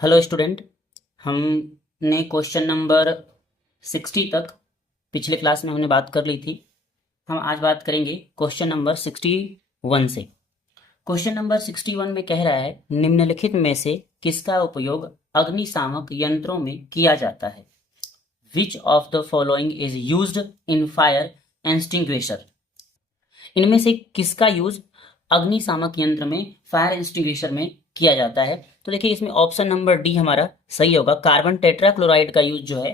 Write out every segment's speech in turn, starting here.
Hello student. हमने question number 60 तक पिछले क्लास में हमने बात कर ली थी। हम आज बात करेंगे क्वेश्चन नंबर 61 से। क्वेश्चन नंबर 61 में कह रहा है, निम्नलिखित में से किसका उपयोग अग्निशामक यंत्रों में किया जाता है? Which of the following is used in fire extinguisher? इनमें से किसका यूज अग्निशामक यंत्र में, फायर एक्सटिंग्विशर में किया जाता है? तो देखिए, इसमें ऑप्शन नंबर डी हमारा सही होगा। कार्बन टेट्राक्लोराइड का यूज जो है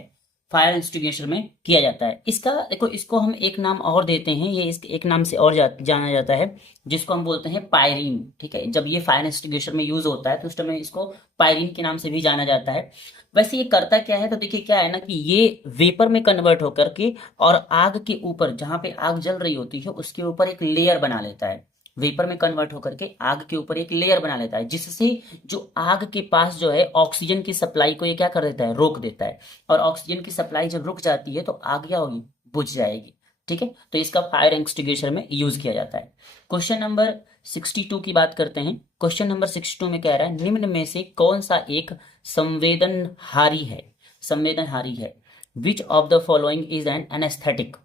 फायर एक्सटिंग्विशर में किया जाता है। इसका देखो, इसको हम एक नाम और देते हैं, ये इस एक नाम से और जाना जाता है, जिसको हम बोलते हैं पायरीन। ठीक है, जब ये फायर एक्सटिंग्विशर में यूज होता है तो उस समय इसको पायरीन के नाम से भी जाना जाता है। वैसे ये करता क्या है, तो देखिए क्या है ना कि ये वेपर में कन्वर्ट होकर के और आग के ऊपर, जहां पे आग जल रही होती है उसके ऊपर एक लेयर बना लेता है। वेपर में कन्वर्ट होकर के आग के ऊपर एक लेयर बना लेता है, जिससे जो आग के पास जो है ऑक्सीजन की सप्लाई को ये क्या कर देता है, रोक देता है। और ऑक्सीजन की सप्लाई जब रुक जाती है तो आग क्या होगी, बुझ जाएगी। ठीक है, तो इसका फायर एक्सटिंग्विशर में यूज किया जाता है। क्वेश्चन नंबर 62 की बात करते हैं। क्वेश्चन नंबर 62 में कह रहा है, निम्न में से कौन सा एक संवेदनहारी है? संवेदनहारी है। Which of the following is an anaesthetic?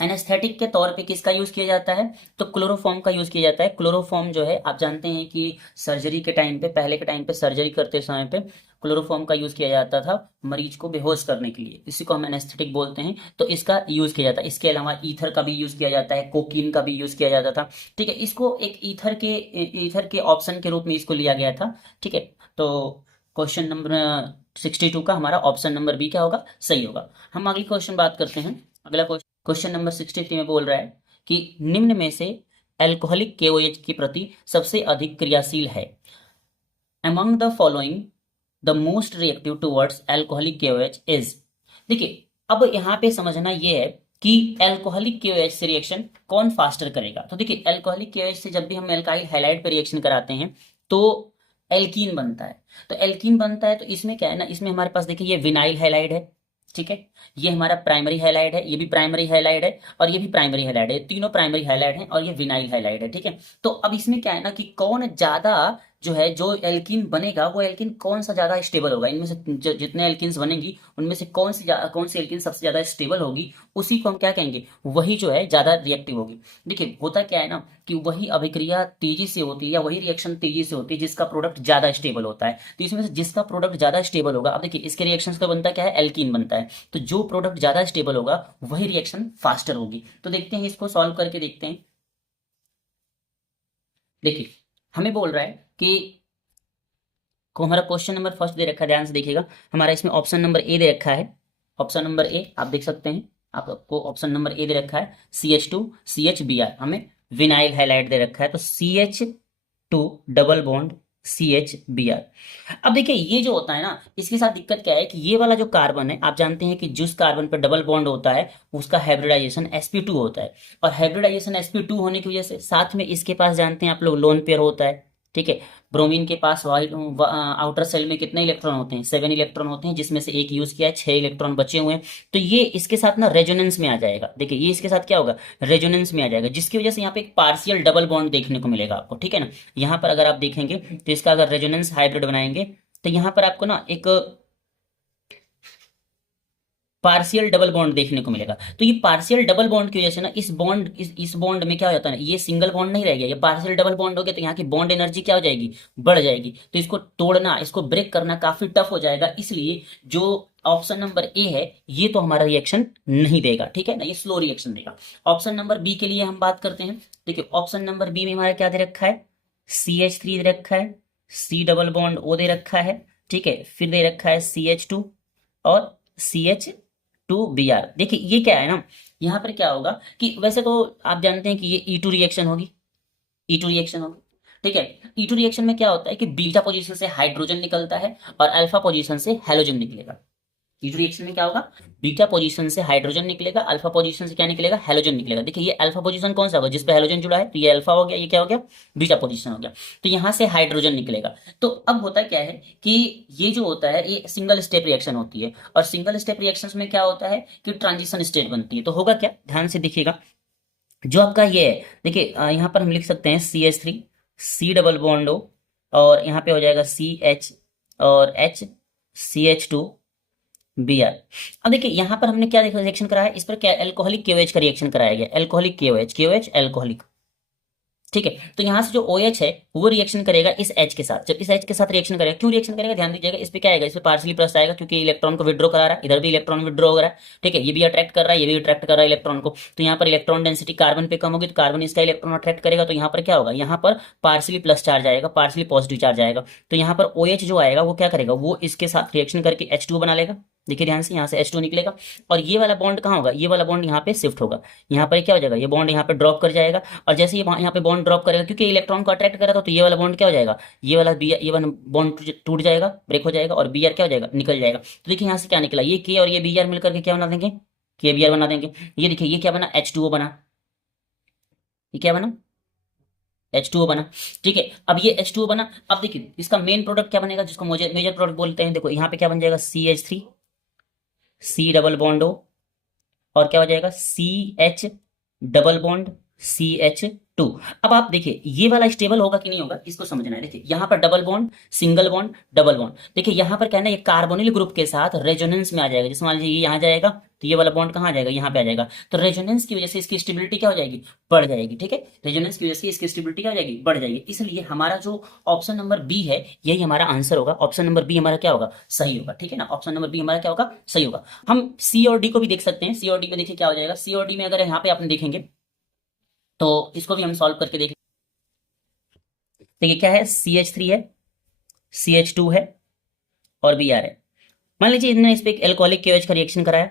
Anaesthetic के तौर पे किसका यूज किया जाता है? तो क्लोरोफॉर्म का यूज किया जाता है। क्लोरोफॉर्म जो है, आप जानते हैं कि सर्जरी के टाइम पे, पहले के टाइम पे सर्जरी करते समय पे क्लोरोफॉर्म का यूज किया जाता था मरीज को बेहोश करने के लिए। इसी को हम एनेस्थेटिक बोलते हैं। तो इसका यूज किया जाता है। इसके अलावा ईथर का भी यूज किया जाता है, कोकीन का भी यूज किया जाता था। ठीक है, इसको एक ईथर के ऑप्शन के रूप में इसको लिया गया था। ठीक है, तो क्वेश्चन नंबर 62 का हमारा ऑप्शन नंबर बी क्या होगा, सही होगा। हम अगली क्वेश्चन बात करते हैं। अगला क्वेश्चन नंबर 63 में बोल रहा है कि निम्न में से एल्कोहलिक केओएच की प्रति सबसे अधिक क्रियाशील है। Among the following the most reactive towards alcoholic KOH is. देखिए, अब यहाँ पे समझना ये है कि एल्कोहलिक केओएच से रिएक्शन कौन फास्टर करेगा। तो देखिए, एल्कोहलिक केओएच से जब भी हम एल्काइल हैलाइड पे रिएक्शन कराते हैं तो एल्कीन बनता है। तो एल्कीन बनता है तो इसमें क्या है ना, इसमें हमारे पास देखिए ये विनाइल हैलाइड है। ठीक है, ये हमारा प्राइमरी हैलाइड है, ये भी प्राइमरी हैलाइड है और ये भी प्राइमरी हैलाइड है। तीनों प्राइमरी हैलाइड हैं और ये विनाइल हैलाइड है। ठीक है, तो अब इसमें क्या है ना कि कौन ज्यादा जो है, जो एल्कीन बनेगा वो एल्कीन कौन सा ज्यादा स्टेबल होगा, इनमें से जितने एल्कीन्स बनेंगी उनमें से कौन सी एल्कीन सबसे ज्यादा स्टेबल होगी, उसी को हम क्या कहेंगे, वही जो है ज्यादा रिएक्टिव होगी। देखिए, होता क्या है ना कि वही अभिक्रिया तेजी से होती है या वही रिएक्शन तेजी से होती है जिसका प्रोडक्ट ज्यादा स्टेबल होता है। तो इसमें से जिसका प्रोडक्ट ज्यादा स्टेबल होगा, अब देखिए इसके रिएक्शन का बनता क्या है, एल्कीन बनता है। तो जो प्रोडक्ट ज्यादा स्टेबल होगा वही रिएक्शन फास्टर होगी। तो देखते हैं, इसको सॉल्व करके देखते हैं। देखिए, हमें बोल रहा है कि को हमारा क्वेश्चन नंबर फर्स्ट दे रखा है, ध्यान से देखिएगा। हमारा इसमें ऑप्शन नंबर ए दे रखा है। ऑप्शन नंबर ए आप देख सकते हैं, आपको ऑप्शन नंबर ए दे रखा है CH2CH Br। हमें विनाइल हाइलाइट दे रखा है, तो CH2 double bond CH Br। अब देखिए, ये जो होता है ना, इसके साथ दिक्कत क्या है कि ये वाला जो कार्बन है, आप जानते हैं कि जिस कार्बन पर डबल बॉन्ड होता है उसका हाइब्रिडाइजेशन sp2 होता है। और हाइब्रिडाइजेशन sp2 होने की वजह से साथ में इसके पास जानते हैं आप लोग, लोन पेयर होता है। ठीक है, ब्रोमीन के पास वाइट आउटर सेल में कितने इलेक्ट्रॉन होते हैं, 7 इलेक्ट्रॉन होते हैं, जिसमें से एक यूज किया है, 6 इलेक्ट्रॉन बचे हुए हैं। तो ये इसके साथ ना रेजोनेंस में आ जाएगा। देखिए, ये इसके साथ क्या होगा, रेजोनेंस में आ जाएगा, जिसकी वजह से यहाँ पे एक पार्शियल डबल बॉन्ड देखने को मिलेगा आपको। ठीक है ना, यहाँ पर अगर आप देखेंगे तो इसका अगर रेजोनेंस हाइब्रिड बनाएंगे तो यहाँ पर आपको ना एक पार्शियल डबल बॉन्ड देखने को मिलेगा। तो ये पार्शियल डबल बॉन्ड की वजह से ना इस बॉन्ड में क्या हो जाता है ना, ये सिंगल बॉन्ड नहीं रह गया, ये पार्शियल डबल बॉन्ड हो गया, तो यहाँ की बॉन्ड एनर्जी क्या हो जाएगी, बढ़ जाएगी। तो इसको तोड़ना, इसको ब्रेक करना काफी टफ हो जाएगा। इसलिए जो ऑप्शन नंबर ए है ये तो हमारा रिएक्शन नहीं देगा। ठीक है ना, ये स्लो रिएक्शन देगा। ऑप्शन नंबर बी के लिए हम बात करते हैं। देखिए, ऑप्शन नंबर बी में हमारा क्या दे रखा है, CH3 दे रखा है, C डबल बॉन्ड O दे रखा है। ठीक है, फिर दे रखा है CH2 और CH2Br। देखिए, ये क्या है ना, यहाँ पर क्या होगा कि वैसे तो आप जानते हैं कि ये E2 रिएक्शन होगी, E2 रिएक्शन होगी। ठीक है, E2 रिएक्शन में क्या होता है कि बीटा पोजीशन से हाइड्रोजन निकलता है और अल्फा पोजीशन से हैलोजन निकलेगा। E2 रिएक्शन में क्या होगा, बीटा पोजीशन से हाइड्रोजन निकलेगा, अल्फा पोजीशन से क्या निकलेगा, हैलोजन निकलेगा। देखिए, ये अल्फा पोजीशन कौन सा होगा, जिस पे हैलोजन जुड़ा है, तो ये अल्फा हो गया, ये क्या हो गया, बीटा पोजीशन हो गया। तो यहां से हाइड्रोजन निकलेगा। तो अब होता क्या है कि ये जो होता है ये सिंगल स्टेप रिएक्शन होती है, और सिंगल स्टेप रिएक्शन में क्या होता है कि ट्रांजिशन स्टेट बनती है। तो होगा क्या, ध्यान से देखिएगा। जो आपका ये है, देखिए यहाँ पर हम लिख सकते हैं CH3 C double bond O, और यहाँ पे हो जाएगा CH और HCH2Br। अब देखिए यहाँ पर हमने क्या रिएक्शन कराया, इस पर क्या एल्कोहलिक KOH का रिएक्शन कराया गया, एल्कोहलिक KOH एल्कोहलिक। ठीक है, तो यहाँ से जो OH है वो रिएक्शन करेगा इस H के साथ। जब इस H के साथ रिएक्शन करेगा, क्यों रिएक्शन करेगा ध्यान दीजिएगा, इस पे क्या आएगा, इस पे पार्शियली प्लस आएगा क्योंकि इलेक्ट्रॉन को विड्रॉ करा रहा है, इधर भी इलेक्ट्रॉन विड्रॉ हो रहा है। ठीक है, ये भी अट्रैक्ट कर रहा है, ये भी अट्रैक्ट कर रहा है इलेक्ट्रॉन को, तो यहाँ पर इलेक्ट्रॉन डेंसिटी कार्बन पे कम होगी तो कार्बन इसका इलेक्ट्रॉन अट्रैक्ट करेगा, तो यहाँ पर क्या होगा, यहाँ पर पार्शियली प्लस चार्ज आएगा, पार्शियली पॉजिटिव चार्ज आएगा। तो यहाँ पर OH जो आएगा वो क्या करेगा, वो इसके साथ रिएक्शन करके H2 बना लेगा। देखिए ध्यान से, यहाँ से H2 निकलेगा और ये वाला बॉन्ड कहाँ होगा, ये वाला बॉन्ड यहाँ पे शिफ्ट होगा, यहाँ पर क्या हो जाएगा, ये बॉन्ड यहाँ पे ड्रॉप कर जाएगा। और जैसे ये यहाँ पे बॉन्ड ड्रॉप करेगा क्योंकि इलेक्ट्रॉन को अट्रैक्ट कर रहा था, तो ये वाला बॉन्ड क्या हो जाएगा, ये वाला बॉन्ड टूट जाएगा, ब्रेक हो जाएगा और Br क्या हो जाएगा, निकल जाएगा। तो देखिए यहाँ से क्या निकला, ये K और ये Br मिलकर के क्या बना देंगे, KBr बना देंगे। ये देखिए ये क्या बना, H2O बना, ये क्या बना, H2O बना। ठीक है, अब ये H2O बना, अब देखिए इसका मेन प्रोडक्ट क्या बनेगा, जिसको मेजर प्रोडक्ट बोलते हैं। देखो यहाँ पे क्या बन जाएगा, CH3 C double bond O, और क्या हो जाएगा CH डबल बॉन्ड CH2। अब आप देखिए ये वाला स्टेबल होगा कि नहीं होगा, इसको समझना है। देखिए यहाँ पर double bond, single bond, double bond. देखिए यहाँ पर क्या है ना, ये कार्बोनिल ग्रुप के साथ रेजोनेंस में आ जाएगा। जैसे मान लीजिए ये यहाँ जाएगा तो ये वाला बॉन्ड कहाँ आ जाएगा, यहाँ पे आ जाएगा। तो रेजोनेंस की वजह से इसकी स्टेबिलिटी क्या हो जाएगी, बढ़ जाएगी। ठीक है, रेजोनेंस की वजह से इसकी स्टेबिलिटी क्या हो जाएगी, बढ़ जाएगी। इसलिए हमारा जो ऑप्शन नंबर बी है यही हमारा आंसर होगा। ऑप्शन नंबर बी हमारा क्या होगा, सही होगा। ठीक है ना, ऑप्शन नंबर बी हमारा क्या होगा, सही होगा। हम सी और डी को भी देख सकते हैं। सी और डी में देखिए क्या हो जाएगा, सी और डी में अगर यहाँ पे आपने देखेंगे तो इसको भी हम सॉल्व करके देखें। देखिए क्या है, CH3 है, CH2 है और Br है। मान लीजिए इन्होंने इस पे एक एल्कोहलिक KOH का रिएक्शन कराया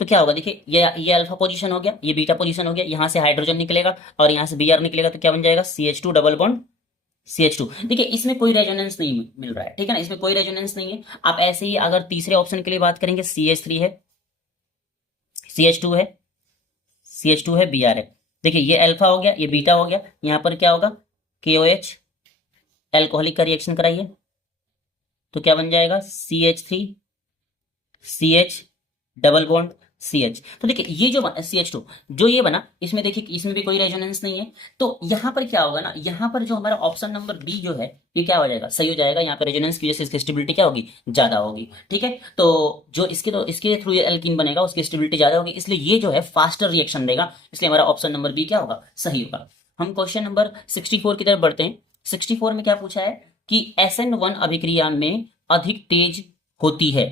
तो क्या होगा, देखिए ये अल्फा पोजीशन हो गया, ये बीटा पोजीशन हो गया, यहाँ से हाइड्रोजन निकलेगा और यहाँ से Br निकलेगा, तो क्या बन जाएगा, CH2 डबल बॉन्ड CH2। देखिए इसमें कोई रेजोनेंस नहीं मिल रहा है। ठीक है ना, इसमें कोई रेजोनेंस नहीं है। आप ऐसे ही अगर तीसरे ऑप्शन के लिए बात करेंगे, CH3 है, CH2 है, CH2 है, Br है। देखिए ये अल्फा हो गया, ये बीटा हो गया, यहाँ पर क्या होगा, KOH एल्कोहलिक का रिएक्शन कराइए तो क्या बन जाएगा, CH3 CH double bond CH। तो देखिए ये जो CH2 जो ये बना, इसमें देखिए इसमें भी कोई रेजोनेंस नहीं है। तो यहाँ पर क्या होगा ना, यहाँ पर जो हमारा ऑप्शन नंबर बी जो है ये क्या हो जाएगा, सही हो जाएगा। यहाँ पर रेजोनेंस की वजह से इसकी स्टेबिलिटी क्या होगी, ज्यादा होगी। ठीक है, तो जो इसके थ्रू ये एल्कीन बनेगा उसकी स्टेबिलिटी ज्यादा होगी, इसलिए ये जो है फास्टर रिएक्शन देगा, इसलिए हमारा ऑप्शन नंबर बी क्या होगा, सही होगा। हम क्वेश्चन नंबर 64 की तरफ बढ़ते हैं। 64 में क्या पूछा है कि SN1 अभिक्रिया में अधिक तेज होती है।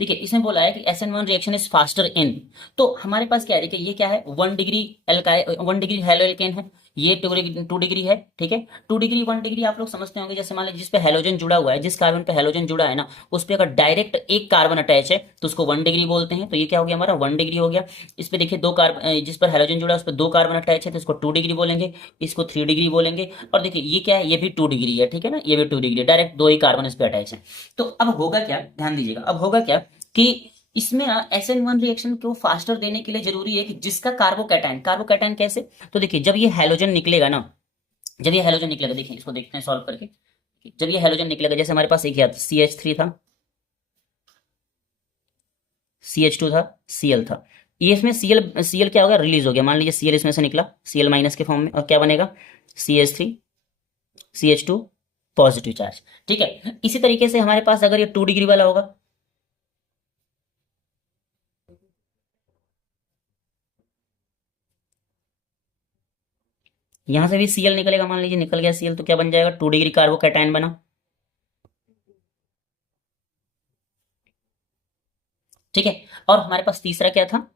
देखिए इसमें बोला है कि SN1 reaction is faster in, तो हमारे पास क्या है, देखिए ये क्या है, 1 डिग्री एल्काइल, 1 डिग्री हेलोएल्केन है, ये 2 डिग्री है। ठीक है, 2 डिग्री 1 डिग्री आप लोग समझते होंगे। जैसे मान लीजिए जिस पे हेलोजन जुड़ा हुआ है, जिस कार्बन पे हेलोजन जुड़ा है ना, उस पे अगर डायरेक्ट एक कार्बन अटैच है तो उसको 1 डिग्री बोलते हैं। तो ये क्या हो गया हमारा, 1 डिग्री हो गया। इस पे देखिए दो कार्बन, जिस पर हेलोजन जुड़ा है उस पर 2 कार्बन अटैच है तो इसको 2 डिग्री बोलेंगे, इसको 3 डिग्री बोलेंगे। और देखिए ये क्या है, ये भी 2 डिग्री है। ठीक है ना, ये भी 2 डिग्री, डायरेक्ट 2 ही कार्बन इस पे अटैच है। तो अब होगा क्या, ध्यान दीजिएगा, अब होगा क्या कि इसमें SN1 रिएक्शन को फास्टर देने के लिए जरूरी है कि जिसका कार्बोकैटायन, कार्बोकैटायन कैसे, तो देखिए जब ये हेलोजन निकलेगा ना, जब ये हेलोजन निकलेगा, देखिए इसको देखते हैं सॉल्व करके। जब ये हेलोजन निकलेगा, जैसे हमारे पास एक क्या था, CH3 था, CH2 था, Cl था, ये इसमें Cl क्या हो गया, रिलीज हो गया। मान लीजिए Cl इसमें से निकला Cl माइनस के फॉर्म में, और क्या बनेगा, CH3 CH2 पॉजिटिव चार्ज। ठीक है, इसी तरीके से हमारे पास अगर ये 2 डिग्री वाला होगा, यहां से भी Cl निकलेगा, मान लीजिए निकल गया Cl, तो क्या बन जाएगा, 2 डिग्री कार्बोकैटायन बना। ठीक है, और हमारे पास तीसरा क्या था,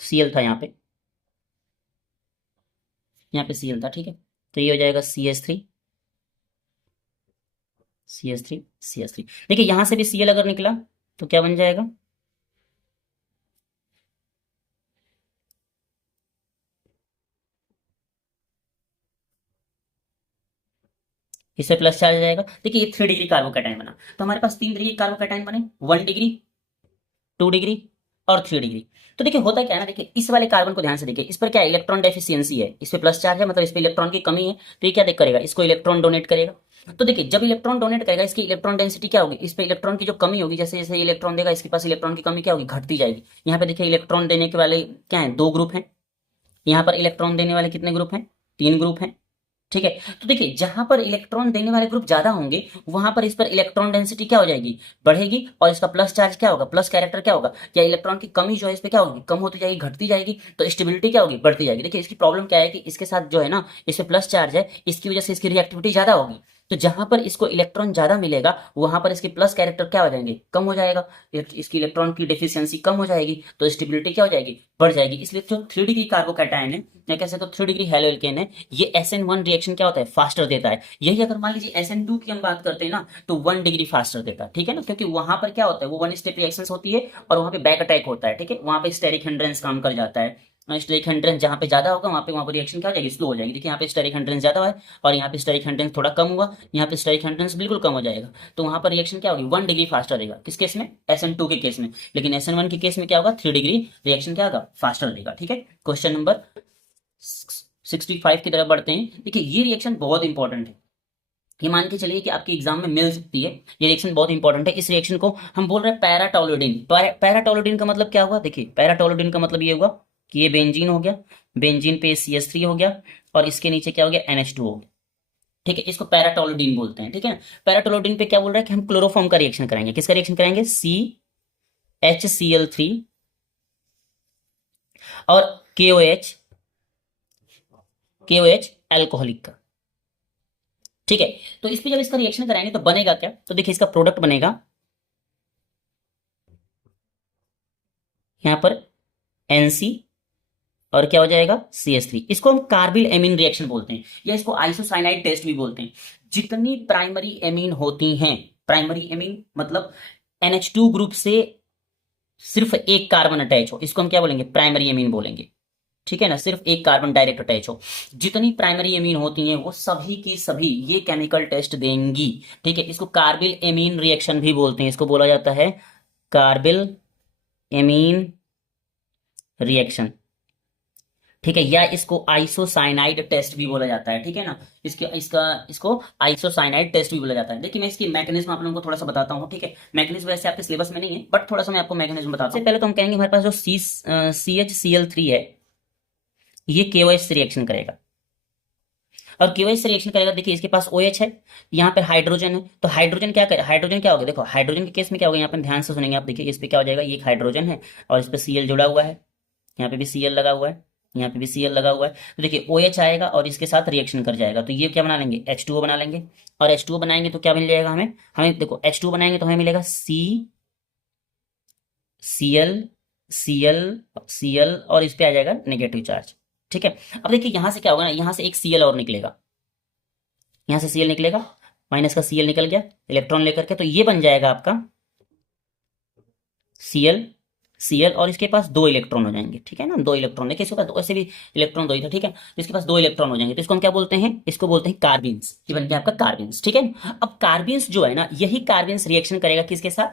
Cl था यहाँ पे Cl था। ठीक है, तो ये हो जाएगा CH3 देखिए यहां से भी Cl अगर निकला तो क्या बन जाएगा, इससे प्लस चार्ज आ जाएगा। देखिए ये 3 डिग्री कार्बोकैटायन बना, तो हमारे पास 3 डिग्री कार्बोकैटायन बने, 1 डिग्री, 2 डिग्री और 3 डिग्री। तो देखिए होता क्या है ना, देखिए इस वाले कार्बन को ध्यान से देखिए, इस पर क्या इलेक्ट्रॉन डेफिशिएंसी है, इस पे प्लस चार्ज है, मतलब इस पे इलेक्ट्रॉन की कमी है, तो ये क्या देख करेगा, इसको इलेक्ट्रॉन डोनेट करेगा। तो देखिए जब इलेक्ट्रॉन डोनेट करेगा, इसकी इलेक्ट्रॉन डेंसिटी क्या होगी, इस पे इलेक्ट्रॉन की जो कमी होगी, जैसे जैसे इलेक्ट्रॉन देगा इसके पास इलेक्ट्रॉन की कमी क्या होगी, घटती जाएगी। यहाँ पे देखिए इलेक्ट्रॉन देने के वाले क्या है, 2 ग्रुप हैं, यहाँ पर इलेक्ट्रॉन देने वाले कितने ग्रुप हैं? 3 ग्रुप हैं। ठीक है, तो देखिए जहां पर इलेक्ट्रॉन देने वाले ग्रुप ज्यादा होंगे वहां पर इस पर इलेक्ट्रॉन डेंसिटी क्या हो जाएगी? बढ़ेगी, और इसका प्लस चार्ज क्या होगा? प्लस कैरेक्टर क्या होगा? या इलेक्ट्रॉन की कमी जो है इस पे क्या होगी? कम होती जाएगी, घटती जाएगी, तो स्टेबिलिटी क्या होगी? बढ़ती जाएगी। देखिए इसकी प्रॉब्लम क्या है कि इसके साथ जो है ना, इस पे प्लस चार्ज है, इसकी वजह से इसकी रिएक्टिविटी ज्यादा होगी। तो जहां पर इसको इलेक्ट्रॉन ज्यादा मिलेगा वहां पर इसके प्लस कैरेक्टर क्या हो जाएंगे? कम हो जाएगा, इसकी इलेक्ट्रॉन की डिफिशियंसी कम हो जाएगी, तो स्टेबिलिटी क्या हो जाएगी? बढ़ जाएगी। इसलिए जो 3 डिग्री कार्बोकैटायन है या कैसे तो 3 डिग्री हेलो एल्केन है, ये SN1 रिएक्शन क्या होता है? फास्टर देता है। यही अगर मान लीजिए SN2 की हम बात करते हैं ना, तो 1 डिग्री फास्टर देता है। ठीक है ना, क्योंकि वहां पर क्या होता है, वो 1 स्टेप रिएक्शन होती है और वहां पे बैक अटैक होता है। ठीक है, वहां पे स्टेरिक हिंड्रेंस काम कर जाता है। स्टेरिक हिंड्रेंस जहां पे ज्यादा होगा वहां पर रिएक्शन क्या हो जाएगी? स्लो हो जाएगी। देखिए यहाँ पे स्टेरिक हिंड्रेंस ज्यादा है और यहाँ पे स्टेरिक हिंड्रेंस थोड़ा कम हुआ, यहाँ पे स्टेरिक हिंड्रेंस बिल्कुल कम हो जाएगा, तो वहां पर रिएक्शन क्या होगी? 1 डिग्री फास्टर देगा। किस केस में? SN2 के केस में। लेकिन SN1 के केस में क्या होगा? 3 डिग्री रिएक्शन क्या होगा? फास्टर देगा। ठीक है, क्वेश्चन नंबर 65 की तरफ बढ़ते हैं। देखिए ये रिएक्शन बहुत इंपॉर्टेंट है, ये मान के चलिए कि आपके एग्जाम में मिल सकती है। ये रिएक्शन बहुत इंपॉर्टेंट है। इस रिएक्शन को हम बोल रहे हैं पैराटोलुडिन। पैराटोलुडिन का मतलब क्या हुआ? देखिए पैराटोलुडिन का मतलब ये हुआ कि ये बेंजीन हो गया, बेंजीन पे CH3 हो गया और इसके नीचे क्या हो गया? NH2 हो गया। ठीक है, इसको पैराटोलुडिन बोलते हैं। ठीक है, पैराटोलुडिन पे क्या बोल रहा है कि हम क्लोरोफॉर्म का रिएक्शन कराएंगे। किसका रिएक्शन कराएंगे? CHCl3 और KOH एल्कोहलिक का। ठीक है, तो इस पे जब इसका रिएक्शन कराएंगे तो बनेगा क्या? तो देखिए इसका प्रोडक्ट बनेगा यहां पर NC और क्या हो जाएगा? CH3। इसको हम कार्बिल एमीन रिएक्शन बोलते हैं या इसको आइसोसाइनाइड टेस्ट भी बोलते हैं। जितनी प्राइमरी एमीन होती हैं, प्राइमरी एमीन मतलब NH2 ग्रुप से सिर्फ एक कार्बन अटैच हो, इसको हम क्या बोलेंगे? प्राइमरी एमीन बोलेंगे। ठीक है ना, सिर्फ एक कार्बन डायरेक्ट अटैच हो। जितनी प्राइमरी एमीन होती हैं वो सभी की सभी ये केमिकल टेस्ट देंगी। ठीक है, इसको कार्बिल एमीन रिएक्शन भी बोलते हैं। इसको बोला जाता है कार्बिल एमीन रिएक्शन। ठीक है, या इसको आइसोसाइनाइड टेस्ट भी बोला जाता है। ठीक है ना, इसको आइसोसाइनाइड टेस्ट भी बोला जाता है। देखिए मैं इसकी मैकेनिज्म आप लोगों को थोड़ा सा बताता हूँ। ठीक है, मैकेनिज्म वैसे आपके सिलेबस में नहीं है बट थोड़ा सा मैं आपको मैकेनिज्म बताता हूँ। पहले तो हम कहेंगे हमारे पास जो CHCl3 है ये KOH से रिएक्शन करेगा और KOH से रिएक्शन करेगा। देखिए इसके पास OH है, यहाँ पे हाइड्रोजन है, तो हाइड्रोजन क्या करे? हाइड्रोजन क्या होगा? देखो हाइड्रोजन के केस में क्या होगा? यहाँ पे ध्यान से सुनेंगे आप। देखिए इस पे क्या हो जाएगा? ये एक हाइड्रोजन है और इस पे Cl जुड़ा हुआ है, यहाँ पे भी Cl लगा हुआ है, यहाँ पे भी Cl लगा हुआ है। तो देखिए OH आएगा और इसके साथ रिएक्शन कर जाएगा, तो ये क्या बना लेंगे? H2O बना लेंगे। और H2O बनाएंगे तो क्या मिल जाएगा हमें? हमें देखो H2O बनाएंगे तो हमें मिलेगा Cl Cl Cl और इस पे आ जाएगा नेगेटिव चार्ज। ठीक है, अब देखिए यहां से क्या होगा ना, यहां से एक Cl और निकलेगा, यहां से Cl निकलेगा, माइनस का Cl निकल गया इलेक्ट्रॉन लेकर के, तो ये बन जाएगा आपका Cl और इसके पास 2 इलेक्ट्रॉन हो जाएंगे। ठीक है ना, 2 इलेक्ट्रॉन। देखिए इसके पास वैसे भी इलेक्ट्रॉन 2 ही था। ठीक है, तो इसके पास 2 इलेक्ट्रॉन हो जाएंगे, तो इसको हम क्या बोलते हैं? इसको बोलते हैं कार्बिन्स। ये बन गया आपका कार्बिन्स। ठीक है, अब कार्बिन्स जो है ना, यही कार्बिन्स रिएक्शन करेगा किसके साथ?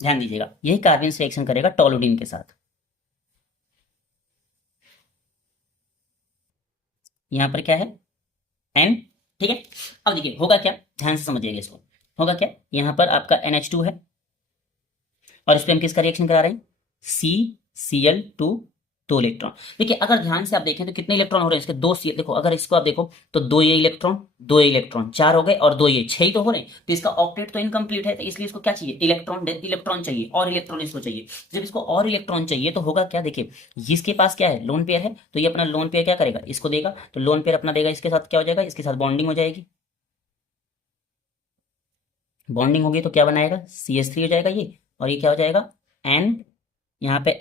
ध्यान दीजिएगा, यही कार्बिन्स रिएक्शन करेगा टोलुडिन के साथ। यहां पर क्या है? N। ठीक है, अब देखिए होगा क्या, ध्यान से समझिएगा इसको। होगा क्या, यहां पर आपका NH2 है और इस पे हम किसका रिएक्शन करा रहे हैं? CCl2, 2 electron. देखिए अगर ध्यान से आप देखें तो कितने इलेक्ट्रॉन हो रहे हैं इसके? 2 Cl। देखो अगर इसको आप देखो तो 2 ये इलेक्ट्रॉन, 2 ये इलेक्ट्रॉन, 4 हो गए और 2 ये 6 ही तो हो रहे हैं। तो इसका ऑक्टेट तो इनकम्प्लीट है, तो इसलिए इसको क्या चाहिए? इलेक्ट्रॉन चाहिए, और इलेक्ट्रॉन इसको चाहिए। जब इसको और इलेक्ट्रॉन चाहिए तो होगा क्या? देखिए इसके पास क्या है? लोन पेयर है, तो ये अपना लोन पेयर क्या करेगा? इसको देगा, तो लोन पेयर अपना देगा, इसके साथ क्या हो जाएगा? इसके साथ बॉन्डिंग हो जाएगी। बॉन्डिंग होगी तो क्या बनाएगा? CH3 हो जाएगा ये, और ये क्या हो जाएगा? N, यहाँ पे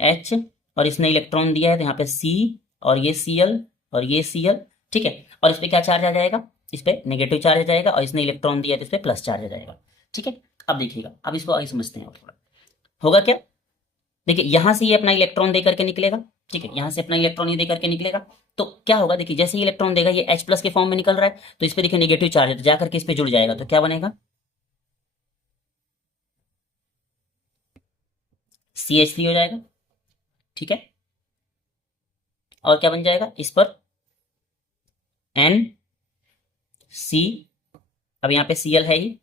H और इसने इलेक्ट्रॉन दिया है तो यहाँ पे C और ये Cl और ये Cl। ठीक है, और इस पे क्या चार्ज आ जाएगा? इस पे नेगेटिव चार्ज आ जाएगा, और इसने इलेक्ट्रॉन दिया है तो इस पे प्लस चार्ज आ जाएगा। ठीक है, अब देखिएगा, अब इसको आगे समझते हैं और थोड़ा। होगा क्या? देखिए यहां से ये अपना इलेक्ट्रॉन दे करके निकलेगा। ठीक है, यहां से अपना इलेक्ट्रॉन ये दे करके निकलेगा, तो क्या होगा? देखिए जैसे ही इलेक्ट्रॉन देगा ये H प्लस के फॉर्म में निकल रहा है, तो इस पे देखिए नेगेटिव चार्ज है, तो जाकर के इस पे जुड़ जाएगा, तो क्या बनेगा? CH3 हो जाएगा। ठीक है, और क्या बन जाएगा इस पर? NC। अब यहाँ पे Cl है ही,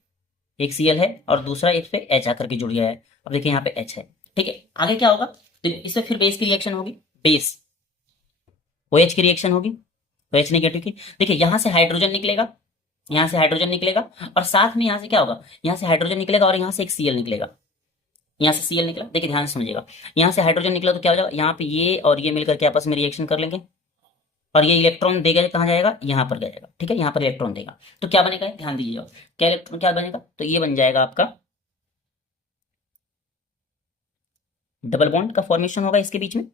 एक Cl है और दूसरा इस पे H आकर के जुड़ गया है। अब देखिए यहाँ पे H है। ठीक है, आगे क्या होगा? तो इससे फिर बेस की रिएक्शन होगी। बेस OH की रिएक्शन होगी, OH नेगेटिव की। देखिए यहाँ से हाइड्रोजन निकलेगा, यहाँ से हाइड्रोजन निकलेगा, और साथ में यहाँ से क्या होगा, यहाँ से हाइड्रोजन निकलेगा और यहाँ से एक Cl निकलेगा, यहाँ से Cl निकला। देखिए ध्यान से समझिएगा, यहाँ से हाइड्रोजन निकला तो क्या हो जाएगा, यहाँ पे ये और ये मिलकर के आपस में रिएक्शन कर लेंगे, और ये इलेक्ट्रॉन देगा कहाँ जाएगा, यहाँ पर जाएगा। ठीक है, यहाँ पर इलेक्ट्रॉन देगा तो क्या बनेगा, ध्यान दीजिएगा, क्या इलेक्ट्रॉन क्या बनेगा, तो ये बन जाएगा आपका डबल बॉन्ड का फॉर्मेशन होगा इसके बीच में,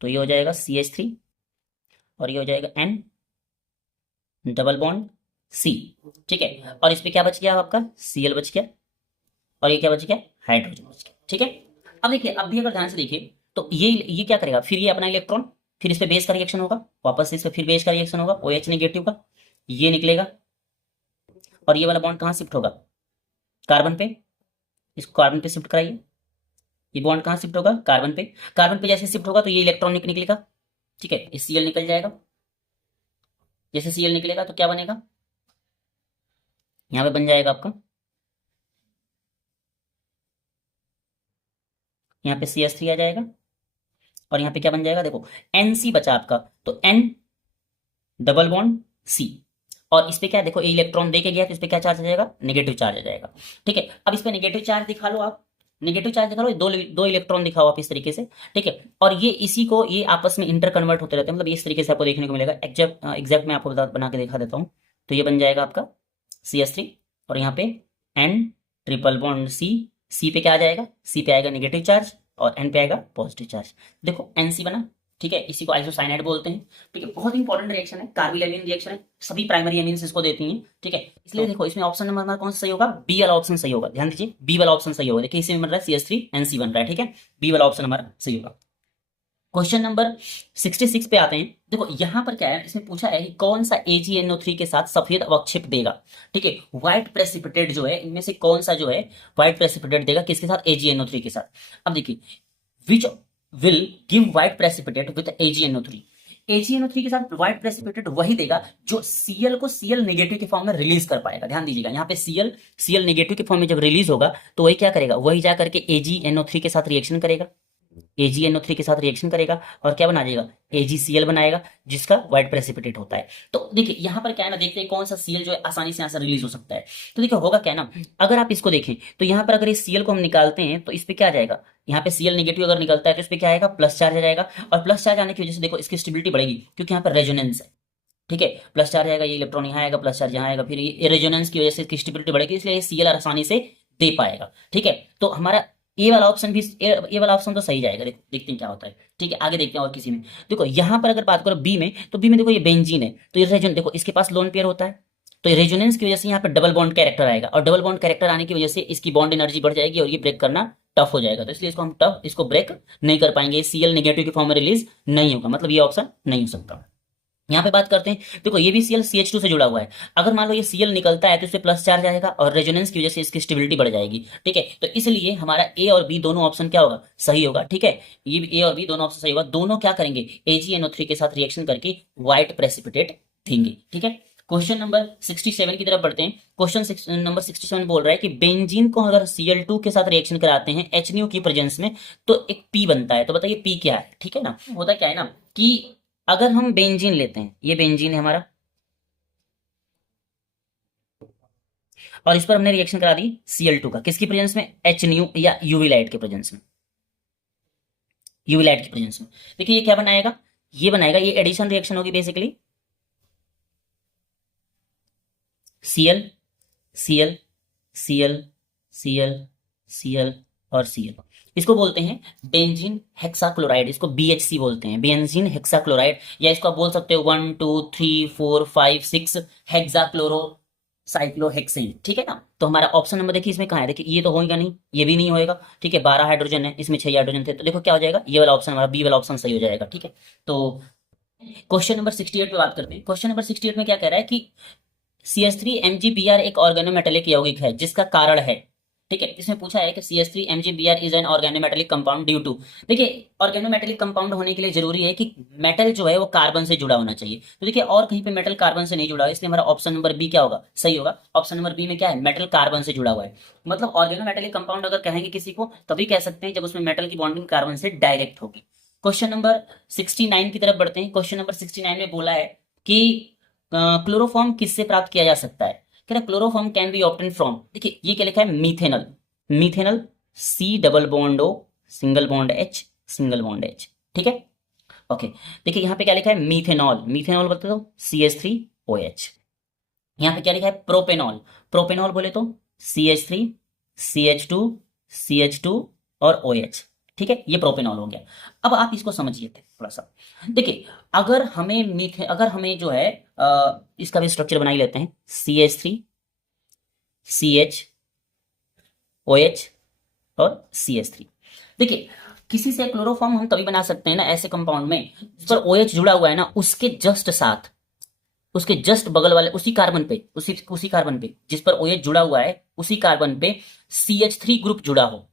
तो ये हो जाएगा CH3 और ये हो जाएगा N डबल बॉन्ड C। ठीक है, और इस पे क्या बच गया आपका, Cl बच गया, और ये क्या बच गया, हाइड्रोजन बच गया। ठीक है, अब देखिए, अब भी अगर ध्यान से देखिए तो ये क्या करेगा, फिर ये अपना इलेक्ट्रॉन, फिर इस पे बेस का रिएक्शन होगा, वापस से इस पे फिर बेस का रिएक्शन होगा, OH नेगेटिव का, ये निकलेगा, और ये वाला बॉन्ड कहाँ शिफ्ट होगा, कार्बन पे, इसको कार्बन पे शिफ्ट कराइए, ये बॉन्ड कहाँ शिफ्ट होगा, कार्बन पे। कार्बन पे जैसे शिफ्ट होगा तो ये इलेक्ट्रॉन निकलेगा, ठीक है, ये Cl निकल जाएगा, जैसे Cl निकलेगा तो क्या बनेगा, यहाँ पे बन जाएगा आपका, यहाँ पे CH3 आ जाएगा, और यहाँ पे क्या बन जाएगा, देखो NC बचा आपका, तो N डबल बॉन्ड C, और इस पे क्या देखो, ये इलेक्ट्रॉन दे के गया तो इस पे क्या चार्ज आ जाएगा, नेगेटिव चार्ज आ जाएगा। ठीक है, अब इस पे नेगेटिव चार्ज दिखा लो आप, नेगेटिव चार्ज दिखा लो, दो इलेक्ट्रॉन दिखाओ आप इस तरीके से। ठीक है, और ये इसी को ये आपस में इंटर कन्वर्ट होते रहते हैं, मतलब इस तरीके से आपको देखने को मिलेगा। एग्जैक्ट मैं आपको बना के दिखा देता हूँ। तो ये बन जाएगा आपका CH3, और यहाँ पे N ट्रिपल बॉन्ड C पे क्या आ जाएगा, C पे आएगा नेगेटिव चार्ज और N पे आएगा पॉजिटिव चार्ज। देखो NC बना, ठीक है, इसी को आइसोसाइनाइड बोलते हैं। ठीक है, बहुत इंपॉर्टेंट रिएक्शन है, कार्बोनिल रिएक्शन है, सभी प्राइमरी एमीन्स इसको देती हैं। ठीक है, इसलिए देखो इसमें ऑप्शन नंबर हमारा कौन सा सही होगा, बी वाला ऑप्शन सही होगा। ध्यान दीजिए, बी वाला ऑप्शन सही होगा। देखिए इसमें बन रहा है CH3NC बन रहा है। ठीक है, बी वाला ऑप्शन हमारा सही होगा। क्वेश्चन नंबर 66 पे आते हैं। देखो यहाँ पर क्या है, इसमें पूछा है कि कौन सा AgNO3 के साथ सफेद अवक्षेप देगा। ठीक है, व्हाइट प्रेसिपिटेट जो है, इनमें से कौन सा जो है व्हाइट प्रेसिपिटेट देगा, किसके साथ, AgNO3 के साथ। अब देखिए, which will give white precipitate with AgNO3। AgNO3 के साथ व्हाइट प्रेसिपिटेट वही देगा जो Cl को Cl नेगेटिव के फॉर्म में रिलीज कर पाएगा। ध्यान दीजिएगा, यहाँ पे Cl नेगेटिव के फॉर्म में जब रिलीज होगा तो वही क्या करेगा, वही जा करके AgNO3 के साथ रिएक्शन करेगा, AgNO3 के साथ रिएक्शन करेगा और क्या बना देगा, AgCl बनाएगा, जिसका व्हाइट प्रेसिपिटेट होता है। तो देखिए यहाँ पर क्या है ना, देखते हैं कौन सा Cl जो है आसानी से यहाँ से रिलीज हो सकता है। तो देखिए होगा क्या ना, अगर आप इसको देखें तो यहाँ पर अगर इस Cl को हम निकालते हैं तो इस पे क्या आ जाएगा, यहाँ पे Cl नेगेटिव अगर निकलता है तो इस पे क्या आएगा, प्लस चार्ज आ जाएगा, और प्लस चार्ज आने की वजह से देखो इसकी स्टेबिलिटी बढ़ेगी, क्योंकि यहाँ पर रेजोनेंस है। ठीक है, प्लस चार्ज आएगा, ये इलेक्ट्रॉन यहाँ आएगा, प्लस चार्ज यहाँ आएगा, फिर ये रेजोनेंस की वजह से इसकी स्टेबिलिटी बढ़ेगी, इसलिए ये Cl आसानी से दे पाएगा। ठीक है, तो हमारा ए वाला ऑप्शन भी, ए वाला ऑप्शन तो सही जाएगा। देखो देखते हैं क्या होता है। ठीक है, आगे देखते हैं और किसी में। देखो यहाँ पर अगर बात करो बी में, तो बी में देखो ये बेंजीन है, तो ये रेजोन, देखो इसके पास लोन पेयर होता है, तो रेजोनेंस की वजह से यहाँ पर डबल बॉन्ड कैरेक्टर आएगा, और डबल बॉन्ड कैरेक्टर आने की वजह से इसकी बॉन्ड एनर्जी बढ़ जाएगी और ये ब्रेक करना टफ हो जाएगा। तो इसलिए इसको हम इसको ब्रेक नहीं कर पाएंगे, Cl नेगेटिव के फॉर्म में रिलीज नहीं होगा, मतलब ये ऑप्शन नहीं हो सकता। यहाँ पे बात करते हैं, देखो ये भी Cl CH2 से जुड़ा हुआ है, अगर मान लो ये Cl निकलता है तो इस पे प्लस चार्ज आएगा और रेजोनेंस की वजह से इसकी स्टेबिलिटी बढ़ जाएगी। ठीक है, तो इसलिए हमारा ए और बी दोनों ऑप्शन क्या होगा, सही होगा। ठीक है, ये ए और बी दोनों ऑप्शन सही होगा, दोनों क्या करेंगे, AgNO3 के साथ रिएक्शन करके व्हाइट प्रेसिपिटेट देंगे। ठीक है, क्वेश्चन नंबर 67 की तरफ बढ़ते हैं। क्वेश्चन नंबर 67 बोल रहा है कि बेंजीन को अगर Cl2 के साथ रिएक्शन कराते हैं HNO की प्रेजेंस में तो एक P बनता है। तो बताइए P क्या है। ठीक है ना, होता क्या है ना कि अगर हम बेंजीन लेते हैं, ये बेंजीन है हमारा, और इस पर हमने रिएक्शन करा दी Cl2 का, किसकी प्रेजेंस में, HNO या यूवी लाइट के प्रेजेंस में, यूवी लाइट की प्रेजेंस में। देखिए ये क्या बनाएगा, ये बनाएगा, ये एडिशन रिएक्शन होगी basically, Cl Cl Cl Cl Cl और Cl, इसको बोलते हैं बेंजीन हेक्साक्लोराइड, इसको BHC बोलते हैं, बेंजीन हेक्साक्लोराइड, या इसको आप बोल सकते हो 1 2 3 4 5 6 हेक्साक्लोरो साइक्लोहेक्सेन। ठीक है ना, तो हमारा ऑप्शन नंबर देखिए इसमें कहाँ है, देखिए ये तो होगा नहीं, ये भी नहीं होएगा। ठीक है, 12 हाइड्रोजन है, इसमें 6 हाइड्रोजन थे, तो देखो क्या हो जाएगा, ये वाला ऑप्शन हमारा बी वाला ऑप्शन सही हो जाएगा। ठीक है, तो क्वेश्चन नंबर 68 पे बात करते हैं। क्वेश्चन नंबर 68 में क्या कह रहा है कि CH3MgBr एक ऑर्गेनोमेटेलिक यौगिक है जिसका कारण है। ठीक है, इसमें पूछा है कि CH3MgBr is an organometallic compound due to. देखिए ऑर्गेनोमेटेलिक कंपाउंड होने के लिए जरूरी है कि मेटल जो है वो कार्बन से जुड़ा होना चाहिए। तो देखिए और कहीं पे मेटल कार्बन से नहीं जुड़ा है, इसलिए हमारा ऑप्शन नंबर बी क्या होगा, सही होगा। ऑप्शन नंबर बी में क्या है, मेटल कार्बन से जुड़ा हुआ है। मतलब ऑर्गेनोमेटेलिक कंपाउंड अगर कहेंगे किसी को तभी कह सकते हैं जब उसमें मेटल की बॉन्डिंग कार्बन से डायरेक्ट होगी। क्वेश्चन नंबर 69 की तरफ बढ़ते हैं। क्वेश्चन नंबर 69 में बोला है कि क्लोरोफॉर्म किससे प्राप्त किया जा सकता है। कह रहा chloroform can be obtain from, देखिए ये क्या लिखा है, methanal. Methanal C double bond O single bond H single bond H, ठीक है। ओके, देखिए यहाँ पे क्या लिखा है, मीथेनॉल। मीथेनॉल बोलते तो CH3OH। यहाँ पे क्या लिखा है, प्रोपेनॉल। प्रोपेनॉल बोले तो CH3 CH2 CH2 और OH, ठीक है, ये प्रोपेनॉल हो गया। अब आप इसको समझिए थोड़ा सा। देखिए अगर हमें जो है इसका भी स्ट्रक्चर बना ही लेते हैं, CH3 CH OH और CH3। देखिए किसी से क्लोरोफॉर्म हम तभी बना सकते हैं ना ऐसे कंपाउंड में जिस पर OH जुड़ा हुआ है ना, उसके जस्ट साथ, उसके जस्ट बगल वाले उसी कार्बन पे, उसी कार्बन पे जिस पर OH जुड़ा हुआ है, उसी कार्बन पे CH3 ग्रुप जुड़ा हो,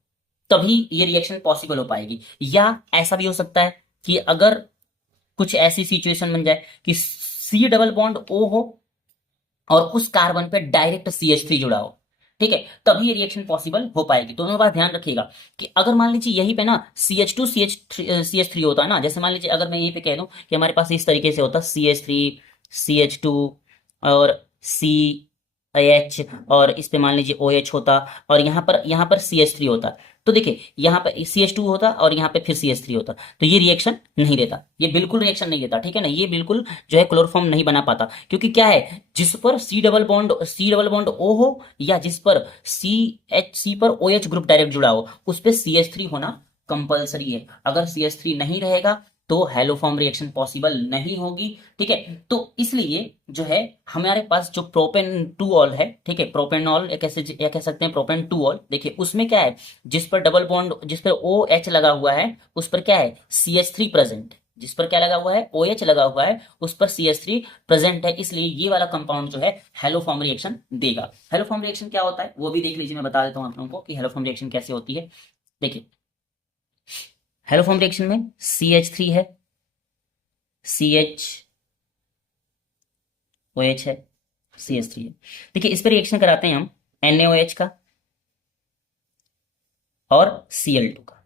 तभी ये रिएक्शन पॉसिबल हो पाएगी। या ऐसा भी हो सकता है कि अगर कुछ ऐसी सिचुएशन बन जाए कि C डबल बॉन्ड O हो और उस कार्बन पे डायरेक्ट CH3 जुड़ा हो, ठीक है, तभी ये रिएक्शन पॉसिबल हो पाएगी। दोनों बात ध्यान रखिएगा कि अगर मान लीजिए यहीं पे ना CH2 CH3 होता है ना, जैसे मान लीजिए अगर मैं यहीं पे कह दूं कि हमारे पास इस तरीके से होता CH3 CH2 और CH और इस पे मान लीजिए OH होता और यहाँ पर CH3 होता, तो देखिए यहाँ पे CH2 होता और यहाँ पे फिर CH3 होता, तो ये रिएक्शन नहीं देता, ये बिल्कुल रिएक्शन नहीं देता, ठीक है ना। ये बिल्कुल जो है क्लोरोफॉर्म नहीं बना पाता, क्योंकि क्या है, जिस पर C डबल बॉन्ड O हो या जिस पर C पर OH ग्रुप डायरेक्ट जुड़ा हो, उस पर CH3 होना कंपलसरी है। अगर CH3 नहीं रहेगा तो हेलोफॉर्म रिएक्शन पॉसिबल नहीं होगी, ठीक है। तो इसलिए जो है हमारे पास जो प्रोपेन टू ऑल है, ठीक है, प्रोपेनॉल या कह सकते हैं प्रोपेन टू ऑल, देखिए उसमें क्या है, जिस पर OH लगा हुआ है उस पर क्या है, CH3 प्रेजेंट। जिस पर क्या लगा हुआ है, OH लगा हुआ है, उस पर CH3 प्रेजेंट है, इसलिए ये वाला कंपाउंड जो है हेलोफॉर्म रिएक्शन देगा। हेलोफॉर्म रिएक्शन क्या होता है वो भी देख लीजिए, मैं बता देता हूं आप लोगों को कि हेलोफॉर्म रिएक्शन कैसे होती है। देखिए हेलोफॉर्म रिएक्शन में CH3 है, CH OH है, CH3 है। देखिए इस पर रिएक्शन कराते हैं हम NaOH का और Cl2 का।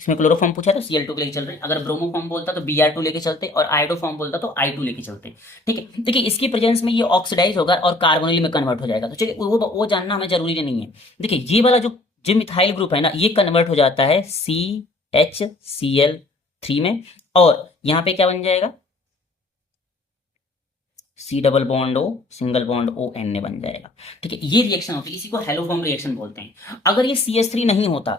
इसमें क्लोरोफॉर्म पूछा है तो Cl2 के लेके चल रहे हैं, अगर ब्रोमोफॉर्म बोलता तो Br2 लेके चलते और आयोडोफॉर्म बोलता तो I2 लेके चलते, ठीक है। देखिए इसकी प्रेजेंस में ये ऑक्सीडाइज होगा और कार्बोनिल में कन्वर्ट हो जाएगा, तो चलिए वो जानना हमें जरूरी नहीं है। देखिए ये वाला जो मिथाइल ग्रुप है ना, ये कन्वर्ट हो जाता है CHCl3 में, और यहाँ पे क्या बन जाएगा, C double bond O single bond O Na बन जाएगा, ठीक है। ये रिएक्शन होती है, इसी को हेलोफॉर्म रिएक्शन बोलते हैं। अगर ये CH3 नहीं होता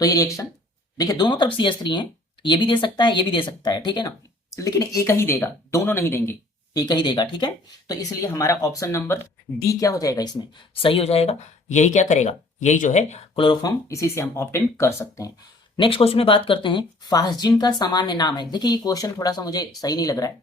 तो ये रिएक्शन, देखिए दोनों तरफ CH3 है, ये भी दे सकता है ये भी दे सकता है, ठीक है ना, लेकिन एक ही देगा, दोनों नहीं देंगे, एक ही देगा, ठीक है। तो इसलिए हमारा ऑप्शन नंबर डी क्या हो जाएगा, इसमें सही हो जाएगा। यही क्या करेगा, यही जो है क्लोरोफॉर्म, इसी से हम ऑब्टेन कर सकते हैं। नेक्स्ट क्वेश्चन में बात करते हैं, फास्जिन का सामान्य नाम है। देखिए ये क्वेश्चन थोड़ा सा मुझे सही नहीं लग रहा है,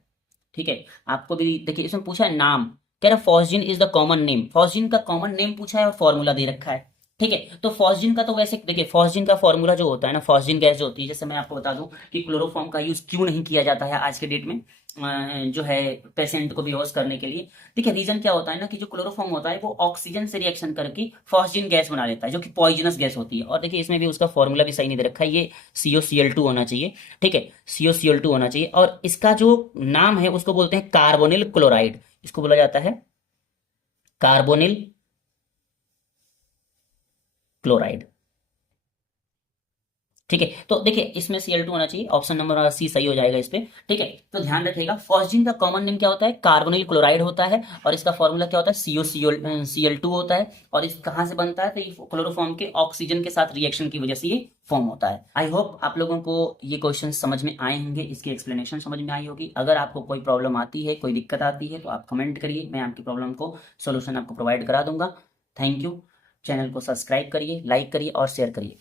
ठीक है, आपको भी देखिए इसमें पूछा है नाम, कह रहा phosgene is the common name. Phosgene का कॉमन नेम पूछा है और फॉर्मूला दे रखा है, ठीक है। तो फॉस्जिन का तो वैसे देखिए, फॉस्जिन का फॉर्मूला जो होता है ना, फॉस्जिन गैस जो होती है, जैसे मैं आपको बता दूं कि क्लोरोफॉर्म का यूज क्यों नहीं किया जाता है आज के डेट में जो है पेशेंट को बेहोश करने के लिए। देखिए रीजन क्या होता है ना, कि जो क्लोरोफॉर्म होता है वो ऑक्सीजन से रिएक्शन करके फॉस्जिन गैस बना लेता है, जो कि पॉइजनस गैस होती है। और देखिए इसमें भी उसका फॉर्मूला भी सही नहीं दे रखा है, ये COCl2 होना चाहिए, ठीक है, COCl2 होना चाहिए। और इसका जो नाम है उसको बोलते हैं कार्बोनिल क्लोराइड, इसको बोला जाता है कार्बोनिल क्लोराइड, ठीक है। तो देखिए इसमें Cl2 होना चाहिए, ऑप्शन नंबर सी सही हो जाएगा इस पे, ठीक है। तो ध्यान रखिएगा फॉस्जिन का कॉमन नेम क्या होता है, कार्बोनिल क्लोराइड होता है, और इसका फॉर्मूला क्या होता है, COCl2 होता है। और इस कहाँ से बनता है, तो ये क्लोरोफॉर्म के ऑक्सीजन के साथ रिएक्शन की वजह से ये फॉर्म होता है। आई होप आप लोगों को ये क्वेश्चन समझ में आए होंगे, इसकी एक्सप्लेनेशन समझ में आई होगी। अगर आपको कोई प्रॉब्लम आती है, कोई दिक्कत आती है, तो आप कमेंट करिए, मैं आपकी प्रॉब्लम को सोल्यूशन आपको प्रोवाइड करा दूंगा। Thank you. चैनल को सब्सक्राइब करिए, लाइक करिए और शेयर करिए।